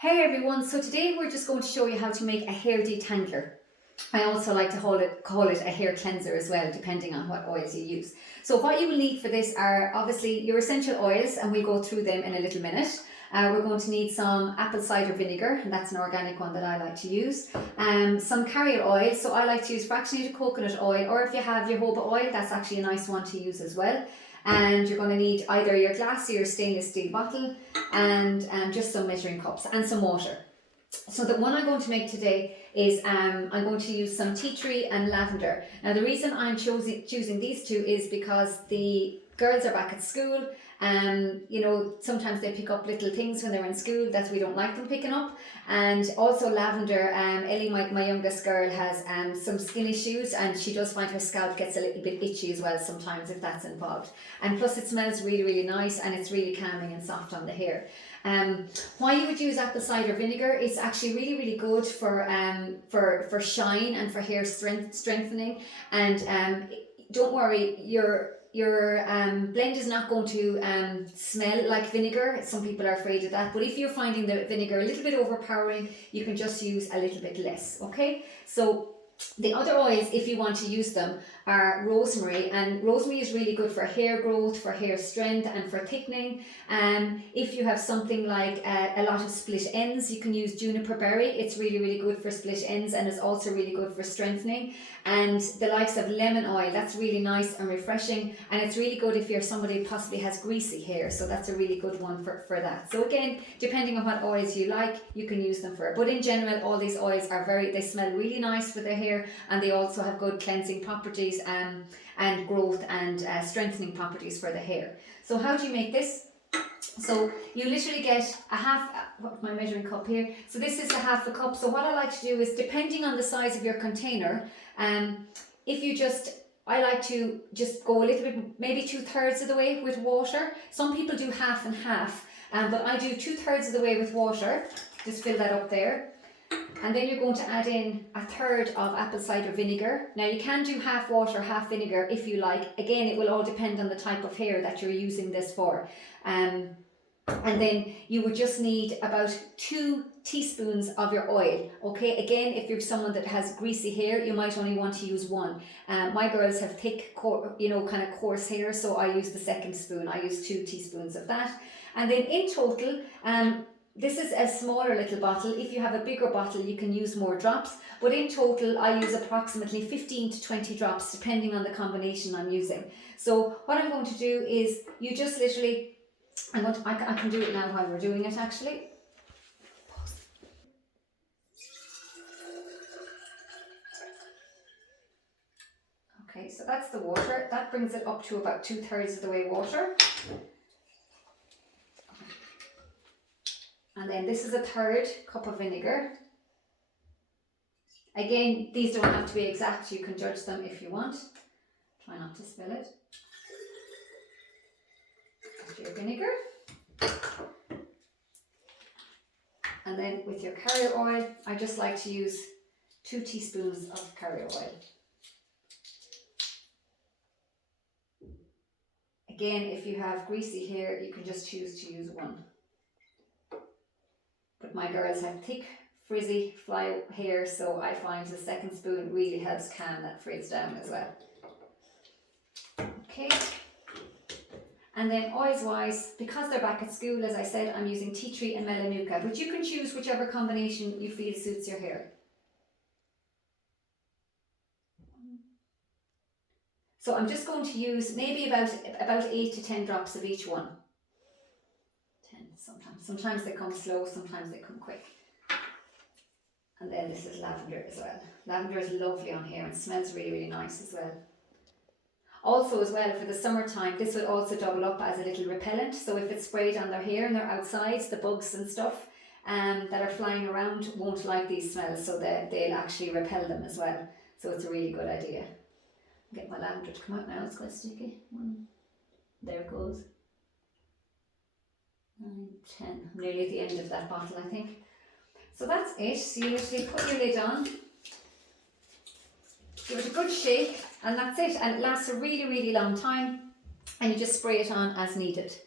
Hey everyone, so today we're just going to show you how to make a hair detangler. I also like to call it a hair cleanser as well, depending on what oils you use. So what you will need for this are obviously your essential oils, and we'll go through them in a little minute. We're going to need some apple cider vinegar, and that's an organic one that I like to use. Some carrier oil, so I like to use fractionated coconut oil, or if you have jojoba oil, that's actually a nice one to use as well. And you're going to need either your glass or your stainless steel bottle, and just some measuring cups and some water. So the one I'm going to make today is I'm going to use some tea tree and lavender. Now the reason I'm choosing these two is because the girls are back at school, and you know, sometimes they pick up little things when they're in school that we don't like them picking up. And also lavender, Ellie, my youngest girl, has some skin issues, and she does find her scalp gets a little bit itchy as well sometimes if that's involved. And plus it smells really, really nice, and it's really calming and soft on the hair. Why you would use apple cider vinegar, it's actually really, really good for shine and for hair strengthening. And don't worry, your blend is not going to smell like vinegar. Some people are afraid of that, but if you're finding the vinegar a little bit overpowering, you can just use a little bit less. Okay, so the other oils, if you want to use them, are rosemary, and rosemary is really good for hair growth, for hair strength, and for thickening. If you have something like a lot of split ends, you can use juniper berry. It's really, really good for split ends, and it's also really good for strengthening. And the likes of lemon oil, that's really nice and refreshing, and it's really good if you're somebody who possibly has greasy hair, so that's a really good one for that. So again, depending on what oils you like, you can use them for it. But in general, all these oils are they smell really nice for the hair, and they also have good cleansing properties and growth and strengthening properties for the hair. So how do you make this? So you literally get a half, my measuring cup here, so this is a half a cup. So what I like to do is, depending on the size of your container, I like to just go a little bit, maybe 2/3 of the way with water. Some people do half and half, but I do 2/3 of the way with water. Just fill that up there. And then you're going to add in 1/3 of apple cider vinegar. Now you can do half water, half vinegar if you like. Again, it will all depend on the type of hair that you're using this for. And then you would just need about 2 teaspoons of your oil. Okay, again, if you're someone that has greasy hair, you might only want to use 1. My girls have thick, kind of coarse hair, so I use the second spoon. I use 2 teaspoons of that. And then in total, this is a smaller little bottle. If you have a bigger bottle, you can use more drops. But in total, I use approximately 15 to 20 drops, depending on the combination I'm using. So what I'm going to do is, you just literally, I can do it now while we're doing it actually. Okay, so that's the water. That brings it up to about 2/3 of the way water. And then this is 1/3 cup of vinegar. Again, these don't have to be exact. You can judge them if you want. Try not to spill it. That's your vinegar. And then with your carrier oil, I just like to use 2 teaspoons of carrier oil. Again, if you have greasy hair, you can just choose to use 1. But my girls have thick, frizzy, fly hair, so I find the second spoon really helps calm that frizz down as well. Okay. And then oils wise, because they're back at school, as I said, I'm using tea tree and melanuka, but you can choose whichever combination you feel suits your hair. So I'm just going to use maybe about 8 to 10 drops of each one. 10 sometimes. Sometimes they come slow, sometimes they come quick. And then this is lavender as well. Lavender is lovely on hair and smells really, really nice as well. Also as well, for the summertime, this will also double up as a little repellent. So if it's sprayed on their hair and they're outside, the bugs and stuff that are flying around won't like these smells, so they'll actually repel them as well. So it's a really good idea. Get my lavender to come out now, it's quite sticky. There it goes. 9, 10, I'm nearly at the end of that bottle, I think. So that's it. So you literally put your lid on, give it a good shake, and that's it. And it lasts a really, really long time, and you just spray it on as needed.